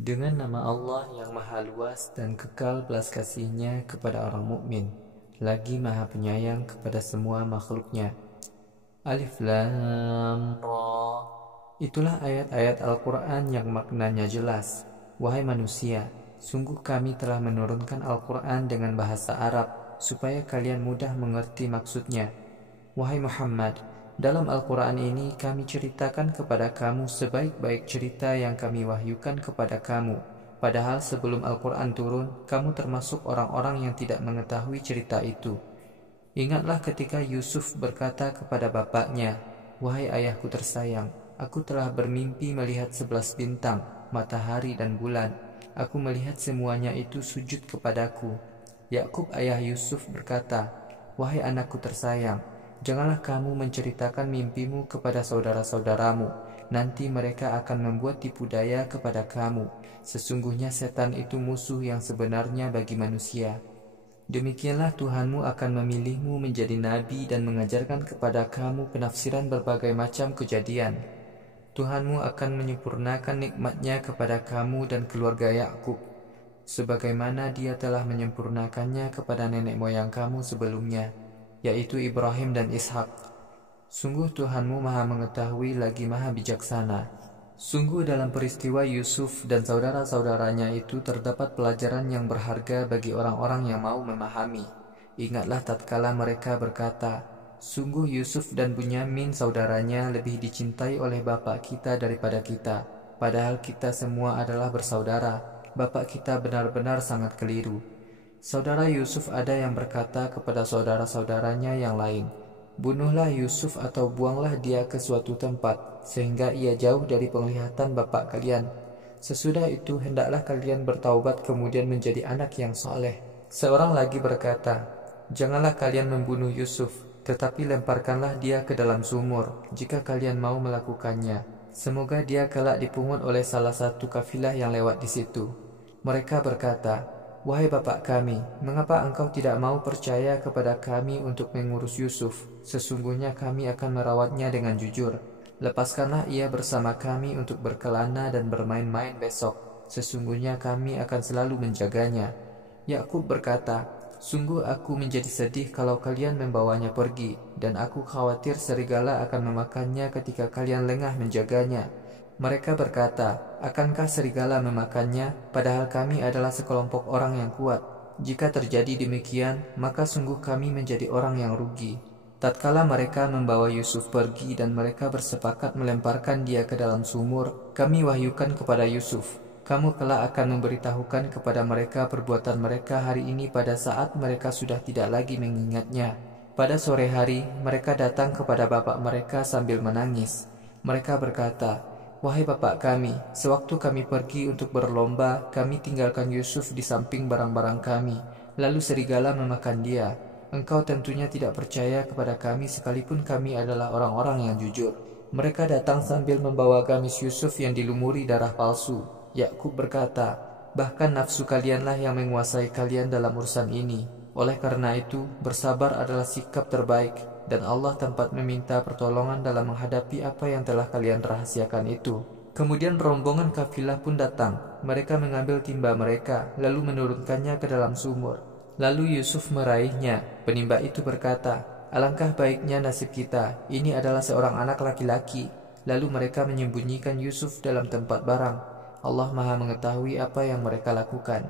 Dengan nama Allah yang maha luas dan kekal belas kasihnya kepada orang mukmin, lagi maha penyayang kepada semua makhluknya. Alif Lam Ra. Itulah ayat-ayat Al-Quran yang maknanya jelas. Wahai manusia, sungguh kami telah menurunkan Al-Quran dengan bahasa Arab, supaya kalian mudah mengerti maksudnya. Wahai Muhammad, dalam Al-Quran ini kami ceritakan kepada kamu sebaik-baik cerita yang kami wahyukan kepada kamu. Padahal sebelum Al-Quran turun, kamu termasuk orang-orang yang tidak mengetahui cerita itu. Ingatlah ketika Yusuf berkata kepada bapaknya, "Wahai ayahku tersayang, aku telah bermimpi melihat 11 bintang, matahari dan bulan. Aku melihat semuanya itu sujud kepadaku." Yakub ayah Yusuf berkata, "Wahai anakku tersayang, janganlah kamu menceritakan mimpimu kepada saudara-saudaramu. Nanti mereka akan membuat tipu daya kepada kamu. Sesungguhnya setan itu musuh yang sebenarnya bagi manusia. Demikianlah Tuhanmu akan memilihmu menjadi nabi dan mengajarkan kepada kamu penafsiran berbagai macam kejadian. Tuhanmu akan menyempurnakan nikmatnya kepada kamu dan keluarga Yakub, sebagaimana Dia telah menyempurnakannya kepada nenek moyang kamu sebelumnya, yaitu Ibrahim dan Ishak. Sungguh Tuhanmu maha mengetahui lagi maha bijaksana." Sungguh dalam peristiwa Yusuf dan saudara-saudaranya itu terdapat pelajaran yang berharga bagi orang-orang yang mau memahami. Ingatlah tatkala mereka berkata, "Sungguh Yusuf dan Bunyamin saudaranya lebih dicintai oleh bapak kita daripada kita. Padahal kita semua adalah bersaudara. Bapak kita benar-benar sangat keliru." Saudara Yusuf ada yang berkata kepada saudara-saudaranya yang lain, "Bunuhlah Yusuf atau buanglah dia ke suatu tempat, sehingga ia jauh dari penglihatan bapak kalian. Sesudah itu hendaklah kalian bertaubat kemudian menjadi anak yang soleh." Seorang lagi berkata, "Janganlah kalian membunuh Yusuf, tetapi lemparkanlah dia ke dalam sumur, jika kalian mau melakukannya. Semoga dia kelak dipungut oleh salah satu kafilah yang lewat di situ." Mereka berkata, "Wahai bapak kami, mengapa engkau tidak mau percaya kepada kami untuk mengurus Yusuf? Sesungguhnya kami akan merawatnya dengan jujur. Lepaskanlah ia bersama kami untuk berkelana dan bermain-main besok. Sesungguhnya kami akan selalu menjaganya." Yakub berkata, "Sungguh aku menjadi sedih kalau kalian membawanya pergi, dan aku khawatir serigala akan memakannya ketika kalian lengah menjaganya." Mereka berkata, "Akankah serigala memakannya, padahal kami adalah sekelompok orang yang kuat? Jika terjadi demikian, maka sungguh kami menjadi orang yang rugi." Tatkala mereka membawa Yusuf pergi dan mereka bersepakat melemparkan dia ke dalam sumur, kami wahyukan kepada Yusuf, "Kamu kelak akan memberitahukan kepada mereka perbuatan mereka hari ini pada saat mereka sudah tidak lagi mengingatnya." Pada sore hari, mereka datang kepada bapak mereka sambil menangis. Mereka berkata, "Wahai bapak kami, sewaktu kami pergi untuk berlomba, kami tinggalkan Yusuf di samping barang-barang kami, lalu serigala memakan dia. Engkau tentunya tidak percaya kepada kami sekalipun kami adalah orang-orang yang jujur." Mereka datang sambil membawa gamis Yusuf yang dilumuri darah palsu. Yakub berkata, "Bahkan nafsu kalianlah yang menguasai kalian dalam urusan ini. Oleh karena itu, bersabar adalah sikap terbaik, dan Allah tempat meminta pertolongan dalam menghadapi apa yang telah kalian rahasiakan itu." Kemudian rombongan kafilah pun datang. Mereka mengambil timba mereka, lalu menurunkannya ke dalam sumur. Lalu Yusuf meraihnya. Penimba itu berkata, "Alangkah baiknya nasib kita, ini adalah seorang anak laki-laki." Lalu mereka menyembunyikan Yusuf dalam tempat barang. Allah maha mengetahui apa yang mereka lakukan.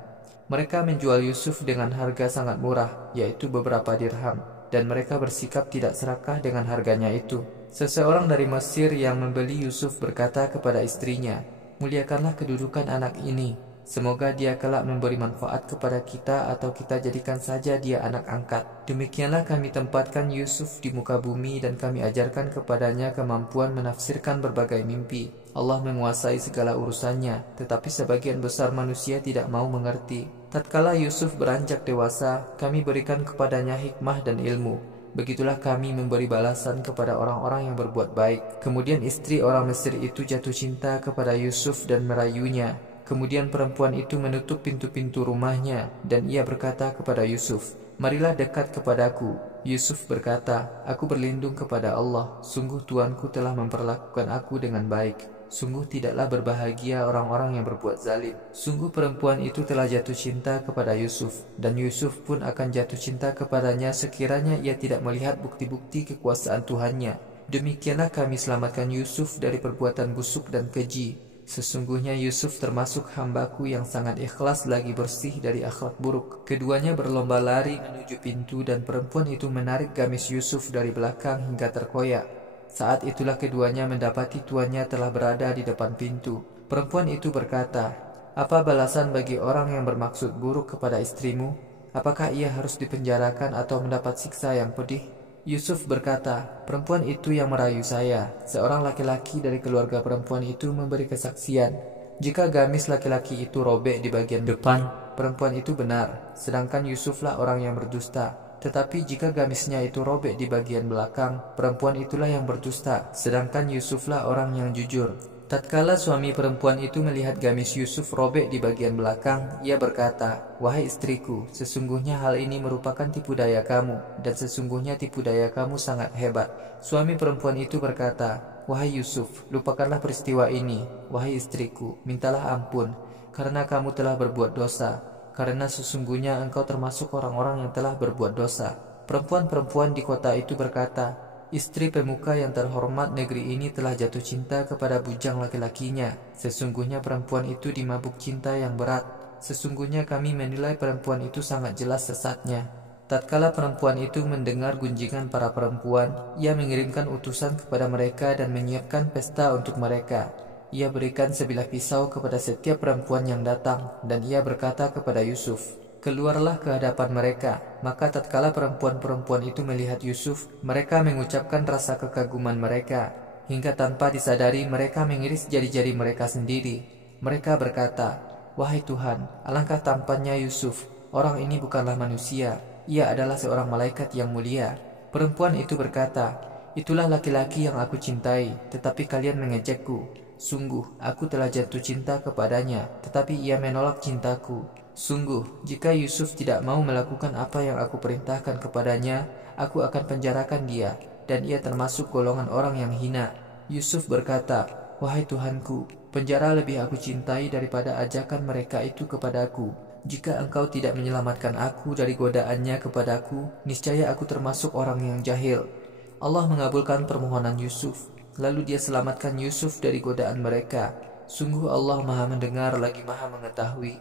Mereka menjual Yusuf dengan harga sangat murah, yaitu beberapa dirham, dan mereka bersikap tidak serakah dengan harganya itu. Seseorang dari Mesir yang membeli Yusuf berkata kepada istrinya, "Muliakanlah kedudukan anak ini. Semoga dia kelak memberi manfaat kepada kita atau kita jadikan saja dia anak angkat." Demikianlah kami tempatkan Yusuf di muka bumi dan kami ajarkan kepadanya kemampuan menafsirkan berbagai mimpi. Allah menguasai segala urusannya, tetapi sebagian besar manusia tidak mau mengerti. Tatkala Yusuf beranjak dewasa, kami berikan kepadanya hikmah dan ilmu. Begitulah kami memberi balasan kepada orang-orang yang berbuat baik. Kemudian istri orang Mesir itu jatuh cinta kepada Yusuf dan merayunya. Kemudian perempuan itu menutup pintu-pintu rumahnya, dan ia berkata kepada Yusuf, "Marilah dekat kepadaku." Yusuf berkata, "Aku berlindung kepada Allah. Sungguh Tuanku telah memperlakukan aku dengan baik." Sungguh tidaklah berbahagia orang-orang yang berbuat zalim. Sungguh perempuan itu telah jatuh cinta kepada Yusuf, dan Yusuf pun akan jatuh cinta kepadanya sekiranya ia tidak melihat bukti-bukti kekuasaan Tuhannya. Demikianlah kami selamatkan Yusuf dari perbuatan busuk dan keji. Sesungguhnya Yusuf termasuk hambaku yang sangat ikhlas lagi bersih dari akhlak buruk. Keduanya berlomba lari menuju pintu dan perempuan itu menarik gamis Yusuf dari belakang hingga terkoyak. Saat itulah keduanya mendapati tuannya telah berada di depan pintu. Perempuan itu berkata, "Apa balasan bagi orang yang bermaksud buruk kepada istrimu? Apakah ia harus dipenjarakan atau mendapat siksa yang pedih?" Yusuf berkata, "Perempuan itu yang merayu saya." Seorang laki-laki dari keluarga perempuan itu memberi kesaksian. Jika gamis laki-laki itu robek di bagian depan, perempuan itu benar, sedangkan Yusuflah orang yang berdusta. Tetapi jika gamisnya itu robek di bagian belakang, perempuan itulah yang berdusta, sedangkan Yusuflah orang yang jujur. Tatkala suami perempuan itu melihat gamis Yusuf robek di bagian belakang, ia berkata, "Wahai istriku, sesungguhnya hal ini merupakan tipu daya kamu, dan sesungguhnya tipu daya kamu sangat hebat." Suami perempuan itu berkata, "Wahai Yusuf, lupakanlah peristiwa ini. Wahai istriku, mintalah ampun, karena kamu telah berbuat dosa, karena sesungguhnya engkau termasuk orang-orang yang telah berbuat dosa." Perempuan-perempuan di kota itu berkata, "Istri pemuka yang terhormat negeri ini telah jatuh cinta kepada bujang laki-lakinya. Sesungguhnya perempuan itu dimabuk cinta yang berat. Sesungguhnya kami menilai perempuan itu sangat jelas sesatnya." Tatkala perempuan itu mendengar gunjingan para perempuan, ia mengirimkan utusan kepada mereka dan menyiapkan pesta untuk mereka. Ia berikan sebilah pisau kepada setiap perempuan yang datang, dan ia berkata kepada Yusuf, "Keluarlah ke hadapan mereka." Maka tatkala perempuan-perempuan itu melihat Yusuf, mereka mengucapkan rasa kekaguman mereka, hingga tanpa disadari mereka mengiris jari-jari mereka sendiri. Mereka berkata, "Wahai Tuhan, alangkah tampannya Yusuf. Orang ini bukanlah manusia, ia adalah seorang malaikat yang mulia." Perempuan itu berkata, "Itulah laki-laki yang aku cintai, tetapi kalian mengejekku. Sungguh, aku telah jatuh cinta kepadanya, tetapi ia menolak cintaku. Sungguh, jika Yusuf tidak mau melakukan apa yang aku perintahkan kepadanya, aku akan penjarakan dia, dan ia termasuk golongan orang yang hina." Yusuf berkata, "Wahai Tuhanku, penjara lebih aku cintai daripada ajakan mereka itu kepadaku. Jika engkau tidak menyelamatkan aku dari godaannya kepadaku, niscaya aku termasuk orang yang jahil." Allah mengabulkan permohonan Yusuf, lalu dia selamatkan Yusuf dari godaan mereka. Sungguh Allah Maha Mendengar lagi Maha Mengetahui.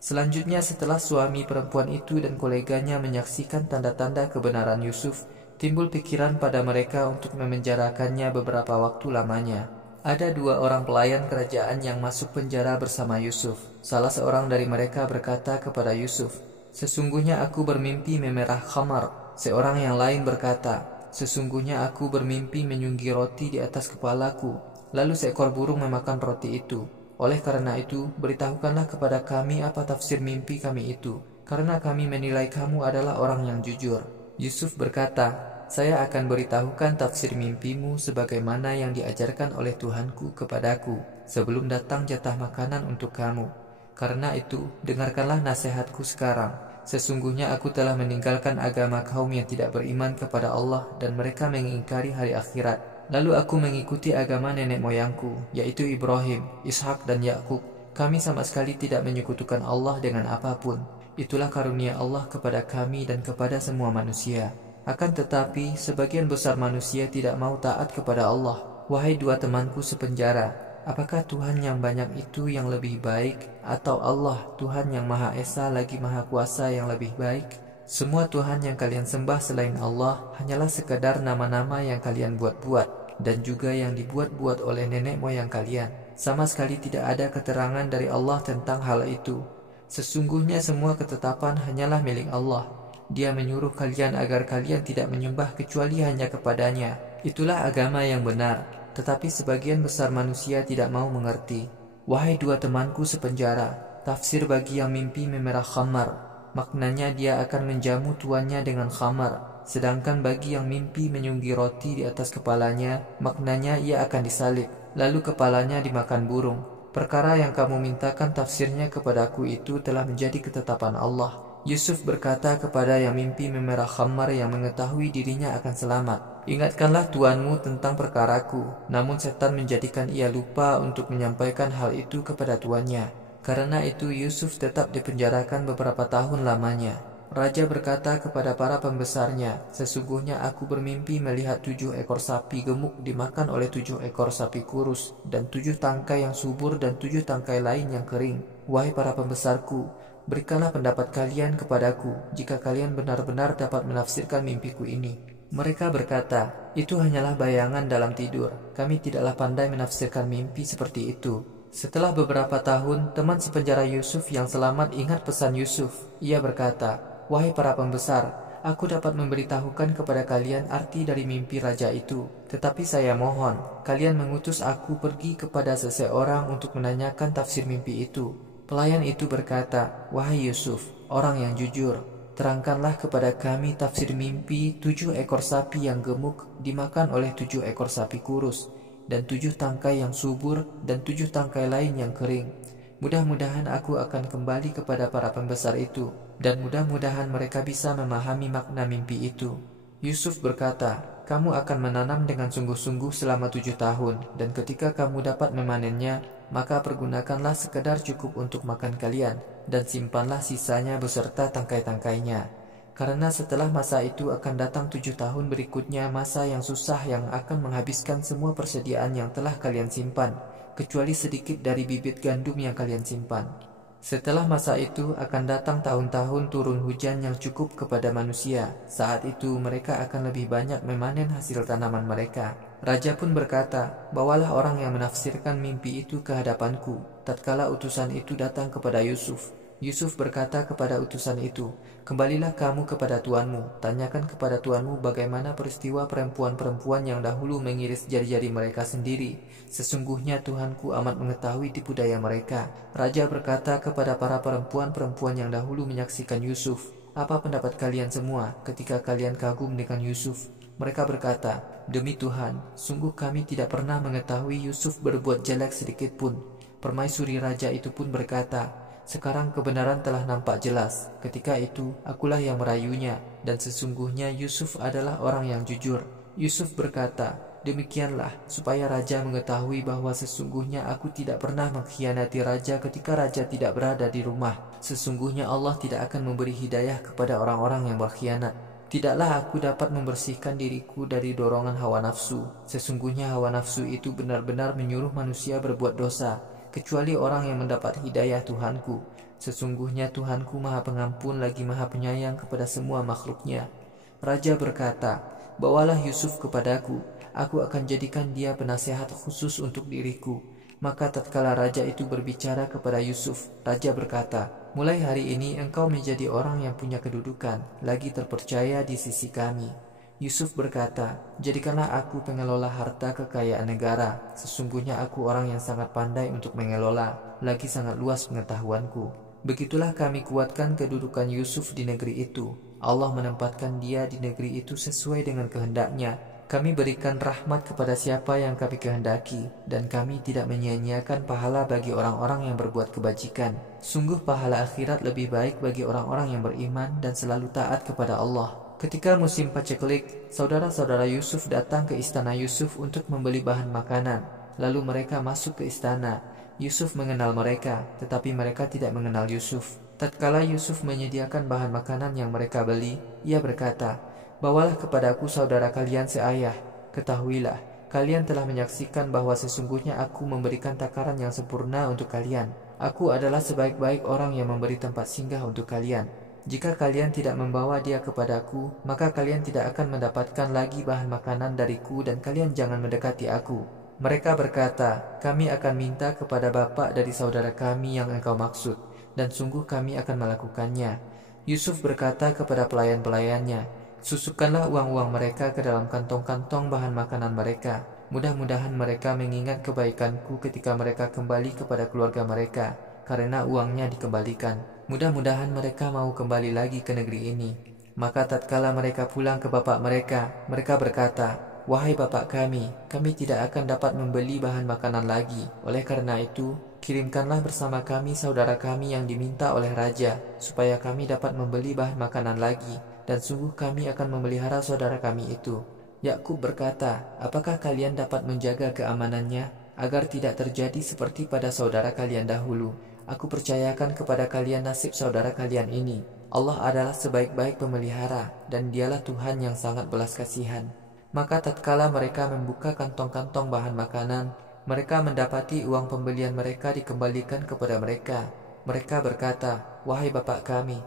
Selanjutnya setelah suami perempuan itu dan koleganya menyaksikan tanda-tanda kebenaran Yusuf, timbul pikiran pada mereka untuk memenjarakannya beberapa waktu lamanya. Ada dua orang pelayan kerajaan yang masuk penjara bersama Yusuf. Salah seorang dari mereka berkata kepada Yusuf, "Sesungguhnya aku bermimpi memerah khamar." Seorang yang lain berkata, "Sesungguhnya aku bermimpi menyunggi roti di atas kepalaku, lalu seekor burung memakan roti itu. Oleh karena itu, beritahukanlah kepada kami apa tafsir mimpi kami itu, karena kami menilai kamu adalah orang yang jujur." Yusuf berkata, "Saya akan beritahukan tafsir mimpimu sebagaimana yang diajarkan oleh Tuhanku kepadaku sebelum datang jatah makanan untuk kamu. Karena itu, dengarkanlah nasihatku sekarang. Sesungguhnya aku telah meninggalkan agama kaum yang tidak beriman kepada Allah dan mereka mengingkari hari akhirat. Lalu aku mengikuti agama nenek moyangku, yaitu Ibrahim, Ishak dan Yakub. Kami sama sekali tidak menyekutukan Allah dengan apapun. Itulah karunia Allah kepada kami dan kepada semua manusia. Akan tetapi, sebagian besar manusia tidak mau taat kepada Allah. Wahai dua temanku sepenjara, apakah Tuhan yang banyak itu yang lebih baik, atau Allah, Tuhan yang Maha Esa lagi Maha Kuasa yang lebih baik? Semua Tuhan yang kalian sembah selain Allah hanyalah sekadar nama-nama yang kalian buat-buat, dan juga yang dibuat-buat oleh nenek moyang kalian. Sama sekali tidak ada keterangan dari Allah tentang hal itu. Sesungguhnya semua ketetapan hanyalah milik Allah. Dia menyuruh kalian agar kalian tidak menyembah kecuali hanya kepadanya. Itulah agama yang benar, tetapi sebagian besar manusia tidak mau mengerti. Wahai dua temanku sepenjara, tafsir bagi yang mimpi memerah khamar, maknanya dia akan menjamu tuannya dengan khamar. Sedangkan bagi yang mimpi menyunggi roti di atas kepalanya, maknanya ia akan disalib, lalu kepalanya dimakan burung. Perkara yang kamu mintakan tafsirnya kepadaku itu telah menjadi ketetapan Allah. Yusuf berkata kepada yang mimpi memerah khamar yang mengetahui dirinya akan selamat, Ingatkanlah tuanmu tentang perkaraku. Namun setan menjadikan ia lupa untuk menyampaikan hal itu kepada tuannya. Karena itu Yusuf tetap dipenjarakan beberapa tahun lamanya. Raja berkata kepada para pembesarnya, "Sesungguhnya aku bermimpi melihat 7 ekor sapi gemuk dimakan oleh 7 ekor sapi kurus, dan 7 tangkai yang subur dan 7 tangkai lain yang kering. Wahai para pembesarku, berikanlah pendapat kalian kepadaku, jika kalian benar-benar dapat menafsirkan mimpiku ini." Mereka berkata, "Itu hanyalah bayangan dalam tidur. Kami tidaklah pandai menafsirkan mimpi seperti itu." Setelah beberapa tahun, teman sepenjara Yusuf yang selamat ingat pesan Yusuf. Ia berkata, "Wahai para pembesar, aku dapat memberitahukan kepada kalian arti dari mimpi raja itu. Tetapi saya mohon, kalian mengutus aku pergi kepada seseorang untuk menanyakan tafsir mimpi itu." Pelayan itu berkata, "Wahai Yusuf, orang yang jujur, terangkanlah kepada kami tafsir mimpi 7 ekor sapi yang gemuk dimakan oleh 7 ekor sapi kurus, dan 7 tangkai yang subur dan 7 tangkai lain yang kering. Mudah-mudahan aku akan kembali kepada para pembesar itu, dan mudah-mudahan mereka bisa memahami makna mimpi itu." Yusuf berkata, "Kamu akan menanam dengan sungguh-sungguh selama 7 tahun, dan ketika kamu dapat memanennya, maka pergunakanlah sekedar cukup untuk makan kalian, dan simpanlah sisanya beserta tangkai-tangkainya. Karena setelah masa itu akan datang 7 tahun berikutnya, masa yang susah yang akan menghabiskan semua persediaan yang telah kalian simpan, kecuali sedikit dari bibit gandum yang kalian simpan. Setelah masa itu akan datang tahun-tahun turun hujan yang cukup kepada manusia. Saat itu mereka akan lebih banyak memanen hasil tanaman mereka." Raja pun berkata, "Bawalah orang yang menafsirkan mimpi itu ke hadapanku." Tatkala utusan itu datang kepada Yusuf, Yusuf berkata kepada utusan itu, "Kembalilah kamu kepada tuanmu, tanyakan kepada tuanmu bagaimana peristiwa perempuan-perempuan yang dahulu mengiris jari-jari mereka sendiri. Sesungguhnya Tuhanku amat mengetahui tipu daya mereka." Raja berkata kepada para perempuan-perempuan yang dahulu menyaksikan Yusuf, "Apa pendapat kalian semua ketika kalian kagum dengan Yusuf?" Mereka berkata, "Demi Tuhan, sungguh kami tidak pernah mengetahui Yusuf berbuat jelek sedikit pun." Permaisuri raja itu pun berkata, "Sekarang kebenaran telah nampak jelas. Ketika itu akulah yang merayunya, dan sesungguhnya Yusuf adalah orang yang jujur." Yusuf berkata, "Demikianlah supaya raja mengetahui bahwa sesungguhnya aku tidak pernah mengkhianati raja ketika raja tidak berada di rumah. Sesungguhnya Allah tidak akan memberi hidayah kepada orang-orang yang berkhianat. Tidaklah aku dapat membersihkan diriku dari dorongan hawa nafsu. Sesungguhnya hawa nafsu itu benar-benar menyuruh manusia berbuat dosa, kecuali orang yang mendapat hidayah Tuhanku. Sesungguhnya Tuhanku Maha Pengampun lagi Maha Penyayang kepada semua makhluknya." Raja berkata, "Bawalah Yusuf kepadaku, aku akan jadikan dia penasehat khusus untuk diriku." Maka tatkala raja itu berbicara kepada Yusuf, raja berkata, "Mulai hari ini engkau menjadi orang yang punya kedudukan, lagi terpercaya di sisi kami." Yusuf berkata, "Jadikanlah aku pengelola harta kekayaan negara. Sesungguhnya aku orang yang sangat pandai untuk mengelola, lagi sangat luas pengetahuanku." Begitulah kami kuatkan kedudukan Yusuf di negeri itu. Allah menempatkan dia di negeri itu sesuai dengan kehendaknya. Kami berikan rahmat kepada siapa yang kami kehendaki, dan kami tidak menyia-nyiakan pahala bagi orang-orang yang berbuat kebajikan. Sungguh pahala akhirat lebih baik bagi orang-orang yang beriman dan selalu taat kepada Allah. Ketika musim paceklik, saudara-saudara Yusuf datang ke istana Yusuf untuk membeli bahan makanan. Lalu mereka masuk ke istana. Yusuf mengenal mereka, tetapi mereka tidak mengenal Yusuf. Tatkala Yusuf menyediakan bahan makanan yang mereka beli, ia berkata, "Bawalah kepadaku saudara kalian seayah. Ketahuilah, kalian telah menyaksikan bahwa sesungguhnya aku memberikan takaran yang sempurna untuk kalian. Aku adalah sebaik-baik orang yang memberi tempat singgah untuk kalian. Jika kalian tidak membawa dia kepadaku, maka kalian tidak akan mendapatkan lagi bahan makanan dariku, dan kalian jangan mendekati aku." Mereka berkata, "Kami akan minta kepada bapak dari saudara kami yang engkau maksud, dan sungguh kami akan melakukannya." Yusuf berkata kepada pelayan-pelayannya, "Susupkanlah uang-uang mereka ke dalam kantong-kantong bahan makanan mereka. Mudah-mudahan mereka mengingat kebaikanku ketika mereka kembali kepada keluarga mereka, karena uangnya dikembalikan. Mudah-mudahan mereka mau kembali lagi ke negeri ini." Maka tatkala mereka pulang ke bapak mereka, mereka berkata, "Wahai bapak kami tidak akan dapat membeli bahan makanan lagi. Oleh karena itu, kirimkanlah bersama kami saudara kami yang diminta oleh raja, supaya kami dapat membeli bahan makanan lagi, dan sungguh kami akan memelihara saudara kami itu." Yakub berkata, apakah kalian dapat menjaga keamanannya agar tidak terjadi seperti pada saudara kalian dahulu? Aku percayakan kepada kalian nasib saudara kalian ini. Allah adalah sebaik-baik pemelihara dan dialah Tuhan yang sangat belas kasihan. Maka tatkala mereka membuka kantong-kantong bahan makanan, mereka mendapati uang pembelian mereka dikembalikan kepada mereka. Mereka berkata, wahai bapak kami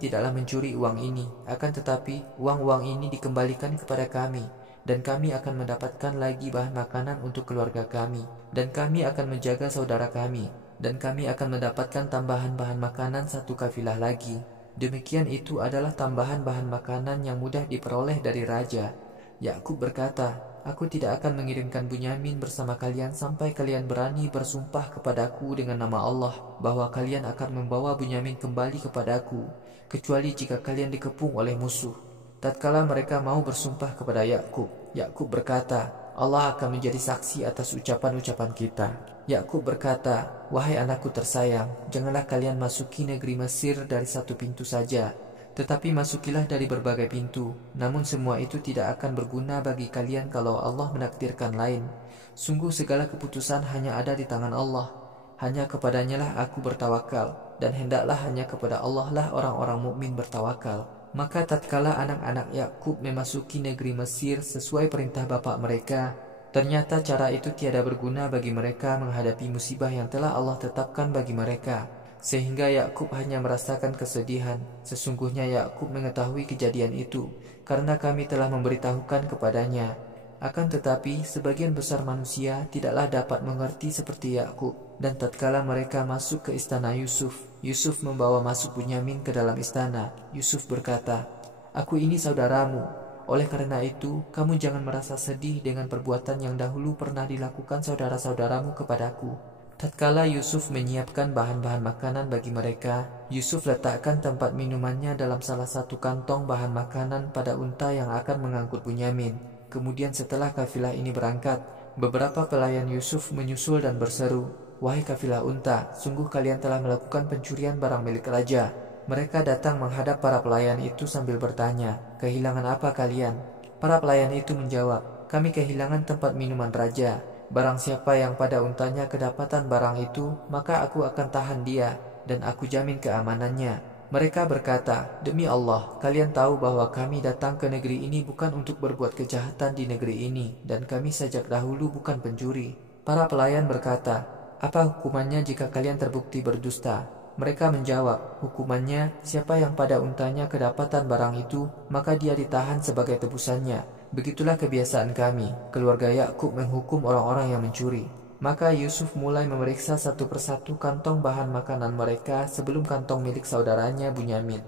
tidaklah mencuri uang ini, akan tetapi uang-uang ini dikembalikan kepada kami, dan kami akan mendapatkan lagi bahan makanan untuk keluarga kami, dan kami akan menjaga saudara kami, dan kami akan mendapatkan tambahan bahan makanan satu kafilah lagi. Demikian itu adalah tambahan bahan makanan yang mudah diperoleh dari raja. Yakub berkata, aku tidak akan mengirimkan Bunyamin bersama kalian sampai kalian berani bersumpah kepadaku dengan nama Allah bahwa kalian akan membawa Bunyamin kembali kepadaku, kecuali jika kalian dikepung oleh musuh. Tatkala mereka mau bersumpah kepada Yakub, Yakub berkata, Allah akan menjadi saksi atas ucapan-ucapan kita. Yakub berkata, wahai anakku tersayang, janganlah kalian masuki negeri Mesir dari satu pintu saja, tetapi masukilah dari berbagai pintu. Namun semua itu tidak akan berguna bagi kalian kalau Allah menakdirkan lain. Sungguh segala keputusan hanya ada di tangan Allah. Hanya kepadanya lah aku bertawakal, dan hendaklah hanya kepada Allah lah orang-orang mukmin bertawakal. Maka tatkala anak-anak Yakub memasuki negeri Mesir sesuai perintah bapak mereka, ternyata cara itu tiada berguna bagi mereka menghadapi musibah yang telah Allah tetapkan bagi mereka. Sehingga Yakub hanya merasakan kesedihan. Sesungguhnya Yakub mengetahui kejadian itu, karena kami telah memberitahukan kepadanya. Akan tetapi sebagian besar manusia tidaklah dapat mengerti seperti Yakub. Dan tatkala mereka masuk ke istana Yusuf, Yusuf membawa masuk Bunyamin ke dalam istana. Yusuf berkata, aku ini saudaramu. Oleh karena itu, kamu jangan merasa sedih dengan perbuatan yang dahulu pernah dilakukan saudara-saudaramu kepadaku. Tatkala Yusuf menyiapkan bahan-bahan makanan bagi mereka, Yusuf letakkan tempat minumannya dalam salah satu kantong bahan makanan pada unta yang akan mengangkut Bunyamin. Kemudian setelah kafilah ini berangkat, beberapa pelayan Yusuf menyusul dan berseru, wahai kafilah unta, sungguh kalian telah melakukan pencurian barang milik raja. Mereka datang menghadap para pelayan itu sambil bertanya, kehilangan apa kalian? Para pelayan itu menjawab, kami kehilangan tempat minuman raja. Barang siapa yang pada untanya kedapatan barang itu, maka aku akan tahan dia, dan aku jamin keamanannya. Mereka berkata, demi Allah, kalian tahu bahwa kami datang ke negeri ini bukan untuk berbuat kejahatan di negeri ini, dan kami sejak dahulu bukan pencuri. Para pelayan berkata, apa hukumannya jika kalian terbukti berdusta? Mereka menjawab, hukumannya, siapa yang pada untanya kedapatan barang itu, maka dia ditahan sebagai tebusannya. Begitulah kebiasaan kami, keluarga Yakub menghukum orang-orang yang mencuri. Maka Yusuf mulai memeriksa satu persatu kantong bahan makanan mereka sebelum kantong milik saudaranya Bunyamin.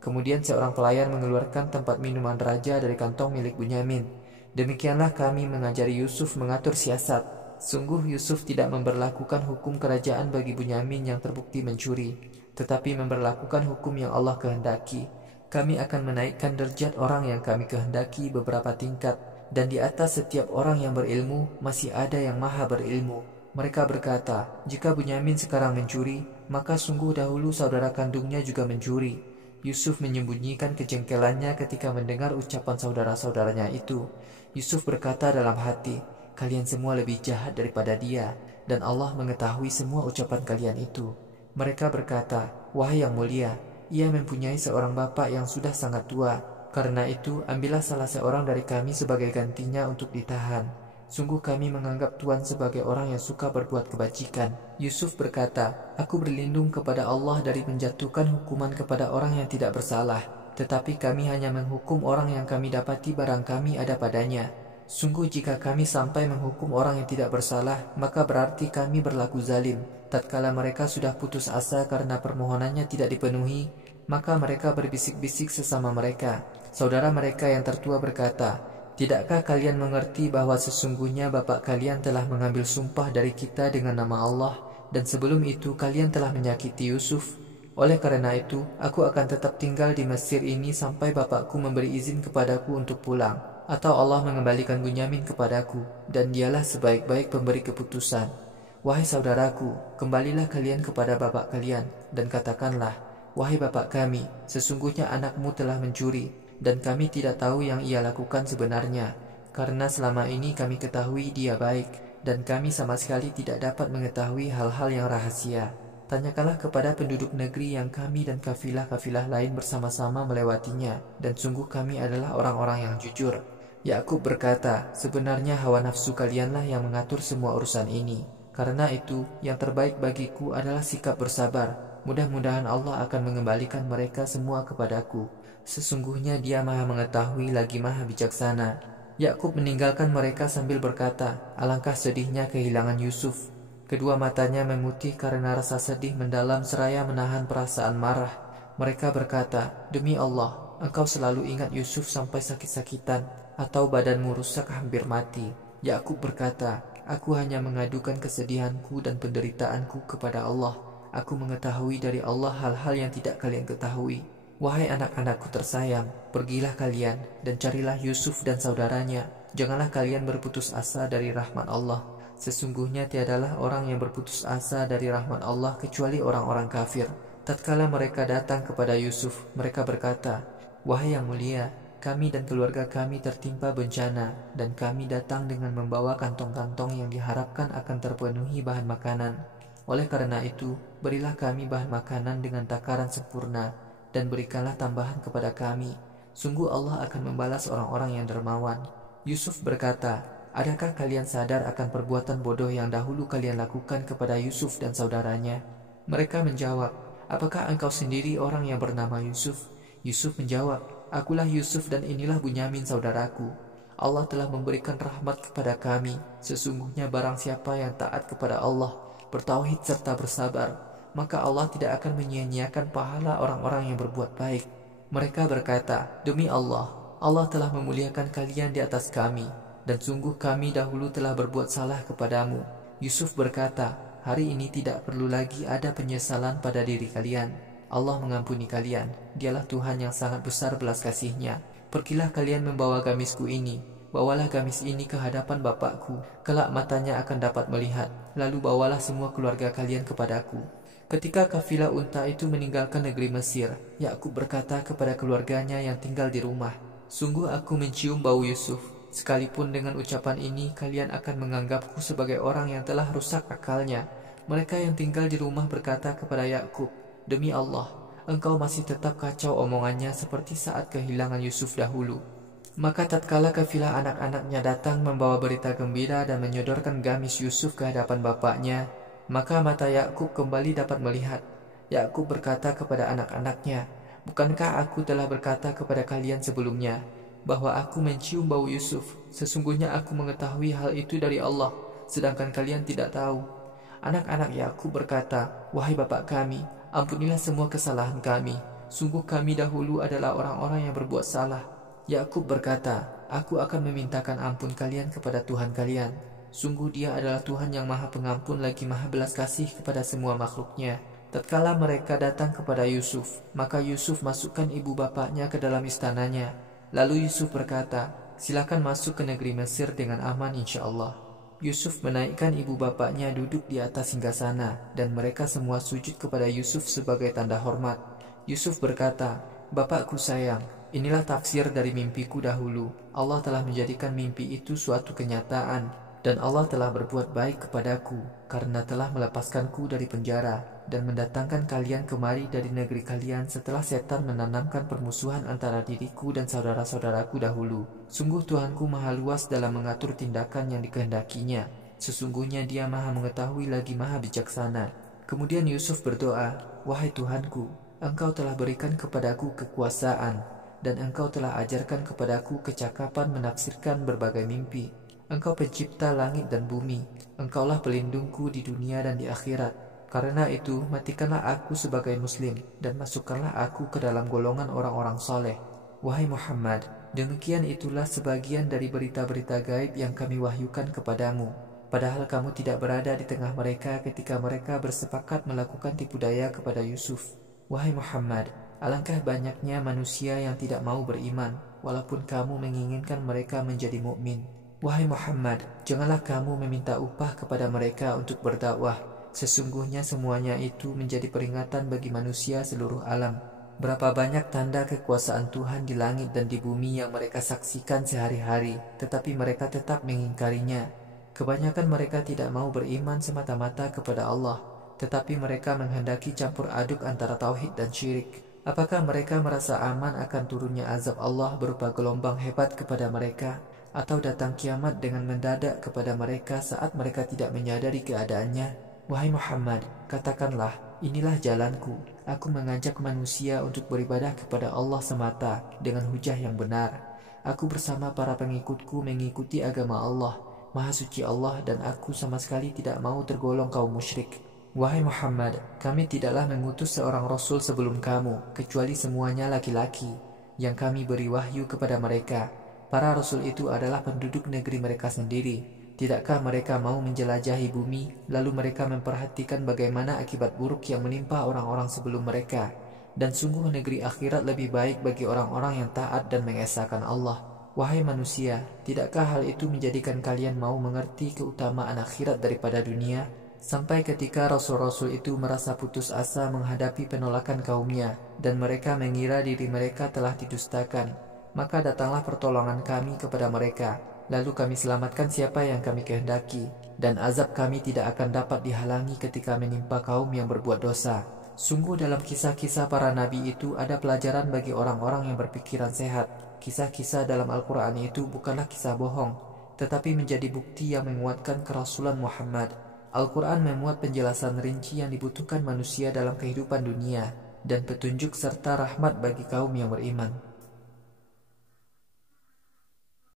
Kemudian seorang pelayan mengeluarkan tempat minuman raja dari kantong milik Bunyamin. Demikianlah kami mengajari Yusuf mengatur siasat. Sungguh Yusuf tidak memberlakukan hukum kerajaan bagi Bunyamin yang terbukti mencuri, tetapi memberlakukan hukum yang Allah kehendaki. Kami akan menaikkan derajat orang yang kami kehendaki beberapa tingkat, dan di atas setiap orang yang berilmu masih ada yang maha berilmu. Mereka berkata, jika Bunyamin sekarang mencuri, maka sungguh dahulu saudara kandungnya juga mencuri. Yusuf menyembunyikan kejengkelannya ketika mendengar ucapan saudara-saudaranya itu. Yusuf berkata dalam hati, kalian semua lebih jahat daripada dia, dan Allah mengetahui semua ucapan kalian itu. Mereka berkata, wahai yang mulia, ia mempunyai seorang bapak yang sudah sangat tua. Karena itu, ambillah salah seorang dari kami sebagai gantinya untuk ditahan. Sungguh kami menganggap Tuhan sebagai orang yang suka berbuat kebajikan. Yusuf berkata, aku berlindung kepada Allah dari menjatuhkan hukuman kepada orang yang tidak bersalah. Tetapi kami hanya menghukum orang yang kami dapati barang kami ada padanya. Sungguh jika kami sampai menghukum orang yang tidak bersalah, maka berarti kami berlaku zalim. Tatkala mereka sudah putus asa karena permohonannya tidak dipenuhi, maka mereka berbisik-bisik sesama mereka. Saudara mereka yang tertua berkata, tidakkah kalian mengerti bahwa sesungguhnya bapak kalian telah mengambil sumpah dari kita dengan nama Allah, dan sebelum itu kalian telah menyakiti Yusuf? Oleh karena itu, aku akan tetap tinggal di Mesir ini sampai bapakku memberi izin kepadaku untuk pulang, atau Allah mengembalikan Bunyamin kepadaku, dan dialah sebaik-baik pemberi keputusan. Wahai saudaraku, kembalilah kalian kepada bapak kalian, dan katakanlah, wahai bapak kami, sesungguhnya anakmu telah mencuri, dan kami tidak tahu yang ia lakukan sebenarnya. karena selama ini kami ketahui dia baik, dan kami sama sekali tidak dapat mengetahui hal-hal yang rahasia. Tanyakanlah kepada penduduk negeri yang kami dan kafilah-kafilah lain bersama-sama melewatinya, dan sungguh kami adalah orang-orang yang jujur. Yakub berkata, sebenarnya hawa nafsu kalianlah yang mengatur semua urusan ini. Karena itu, yang terbaik bagiku adalah sikap bersabar. Mudah-mudahan Allah akan mengembalikan mereka semua kepadaku. Sesungguhnya dia maha mengetahui lagi maha bijaksana. Yakub meninggalkan mereka sambil berkata, alangkah sedihnya kehilangan Yusuf. Kedua matanya memutih karena rasa sedih mendalam seraya menahan perasaan marah. Mereka berkata, demi Allah, engkau selalu ingat Yusuf sampai sakit-sakitan, atau badanmu rusak hampir mati. Yakub berkata, aku hanya mengadukan kesedihanku dan penderitaanku kepada Allah. Aku mengetahui dari Allah hal-hal yang tidak kalian ketahui. Wahai anak-anakku tersayang, pergilah kalian dan carilah Yusuf dan saudaranya. Janganlah kalian berputus asa dari rahmat Allah. Sesungguhnya tiadalah orang yang berputus asa dari rahmat Allah kecuali orang-orang kafir. Tatkala mereka datang kepada Yusuf, mereka berkata, wahai yang mulia, kami dan keluarga kami tertimpa bencana, dan kami datang dengan membawa kantong-kantong yang diharapkan akan terpenuhi bahan makanan. Oleh karena itu, berilah kami bahan makanan dengan takaran sempurna, dan berikanlah tambahan kepada kami. Sungguh Allah akan membalas orang-orang yang dermawan. Yusuf berkata, adakah kalian sadar akan perbuatan bodoh yang dahulu kalian lakukan kepada Yusuf dan saudaranya? Mereka menjawab, apakah engkau sendiri orang yang bernama Yusuf? Yusuf menjawab, akulah Yusuf dan inilah Bunyamin saudaraku. Allah telah memberikan rahmat kepada kami. Sesungguhnya barang siapa yang taat kepada Allah, bertauhid serta bersabar, maka Allah tidak akan menyia-nyiakan pahala orang-orang yang berbuat baik. Mereka berkata, demi Allah, Allah telah memuliakan kalian di atas kami, dan sungguh kami dahulu telah berbuat salah kepadamu. Yusuf berkata, hari ini tidak perlu lagi ada penyesalan pada diri kalian. Allah mengampuni kalian, dialah Tuhan yang sangat besar belas kasihnya. Pergilah kalian membawa gamisku ini. Bawalah gamis ini ke hadapan bapakku, kelak matanya akan dapat melihat. Lalu bawalah semua keluarga kalian kepadaku. Ketika kafilah unta itu meninggalkan negeri Mesir, Yakub berkata kepada keluarganya yang tinggal di rumah, sungguh aku mencium bau Yusuf. Sekalipun dengan ucapan ini kalian akan menganggapku sebagai orang yang telah rusak akalnya. Mereka yang tinggal di rumah berkata kepada Yakub, demi Allah, engkau masih tetap kacau omongannya seperti saat kehilangan Yusuf dahulu. Maka tatkala kafilah anak-anaknya datang membawa berita gembira dan menyodorkan gamis Yusuf ke hadapan bapaknya, maka mata Yakub kembali dapat melihat. Yakub berkata kepada anak-anaknya, bukankah aku telah berkata kepada kalian sebelumnya, bahwa aku mencium bau Yusuf? Sesungguhnya aku mengetahui hal itu dari Allah, sedangkan kalian tidak tahu. Anak-anak Yakub berkata, wahai bapak kami, ampunilah semua kesalahan kami. Sungguh kami dahulu adalah orang-orang yang berbuat salah. Yakub berkata, aku akan memintakan ampun kalian kepada Tuhan kalian. Sungguh dia adalah Tuhan yang maha pengampun lagi maha belas kasih kepada semua makhluknya. Tatkala mereka datang kepada Yusuf, maka Yusuf masukkan ibu bapaknya ke dalam istananya. Lalu Yusuf berkata, silakan masuk ke negeri Mesir dengan aman insya Allah. Yusuf menaikkan ibu bapaknya duduk di atas singgasana, dan mereka semua sujud kepada Yusuf sebagai tanda hormat. Yusuf berkata, bapakku sayang, inilah tafsir dari mimpiku dahulu. Allah telah menjadikan mimpi itu suatu kenyataan, dan Allah telah berbuat baik kepadaku karena telah melepaskanku dari penjara dan mendatangkan kalian kemari dari negeri kalian setelah setan menanamkan permusuhan antara diriku dan saudara-saudaraku dahulu. Sungguh Tuhanku maha luas dalam mengatur tindakan yang dikehendakinya. Sesungguhnya dia maha mengetahui lagi maha bijaksana. Kemudian Yusuf berdoa, wahai Tuhanku, engkau telah berikan kepadaku kekuasaan, dan engkau telah ajarkan kepadaku kecakapan menafsirkan berbagai mimpi. Engkau pencipta langit dan bumi. Engkaulah pelindungku di dunia dan di akhirat. Karena itu, matikanlah aku sebagai muslim, dan masukkanlah aku ke dalam golongan orang-orang soleh. Wahai Muhammad, demikian itulah sebagian dari berita-berita gaib yang kami wahyukan kepadamu. Padahal kamu tidak berada di tengah mereka ketika mereka bersepakat melakukan tipu daya kepada Yusuf. Wahai Muhammad, alangkah banyaknya manusia yang tidak mau beriman, walaupun kamu menginginkan mereka menjadi mukmin. Wahai Muhammad, janganlah kamu meminta upah kepada mereka untuk berdakwah. Sesungguhnya semuanya itu menjadi peringatan bagi manusia seluruh alam. Berapa banyak tanda kekuasaan Tuhan di langit dan di bumi yang mereka saksikan sehari-hari, tetapi mereka tetap mengingkarinya. Kebanyakan mereka tidak mau beriman semata-mata kepada Allah, tetapi mereka menghendaki campur aduk antara tauhid dan syirik. Apakah mereka merasa aman akan turunnya azab Allah berupa gelombang hebat kepada mereka, atau datang kiamat dengan mendadak kepada mereka saat mereka tidak menyadari keadaannya? Wahai Muhammad, katakanlah, inilah jalanku. Aku mengajak manusia untuk beribadah kepada Allah semata dengan hujah yang benar. Aku bersama para pengikutku mengikuti agama Allah. Maha suci Allah dan aku sama sekali tidak mau tergolong kaum musyrik. Wahai Muhammad, kami tidaklah mengutus seorang rasul sebelum kamu, kecuali semuanya laki-laki, yang kami beri wahyu kepada mereka. Para rasul itu adalah penduduk negeri mereka sendiri. Tidakkah mereka mau menjelajahi bumi, lalu mereka memperhatikan bagaimana akibat buruk yang menimpa orang-orang sebelum mereka? Dan sungguh negeri akhirat lebih baik bagi orang-orang yang taat dan mengesahkan Allah. Wahai manusia, tidakkah hal itu menjadikan kalian mau mengerti keutamaan akhirat daripada dunia? Sampai ketika rasul-rasul itu merasa putus asa menghadapi penolakan kaumnya, dan mereka mengira diri mereka telah didustakan, maka datanglah pertolongan kami kepada mereka. Lalu kami selamatkan siapa yang kami kehendaki, dan azab kami tidak akan dapat dihalangi ketika menimpa kaum yang berbuat dosa. Sungguh dalam kisah-kisah para nabi itu ada pelajaran bagi orang-orang yang berpikiran sehat. Kisah-kisah dalam Al-Quran itu bukanlah kisah bohong, tetapi menjadi bukti yang menguatkan kerasulan Muhammad. Al-Quran memuat penjelasan rinci yang dibutuhkan manusia dalam kehidupan dunia, dan petunjuk serta rahmat bagi kaum yang beriman.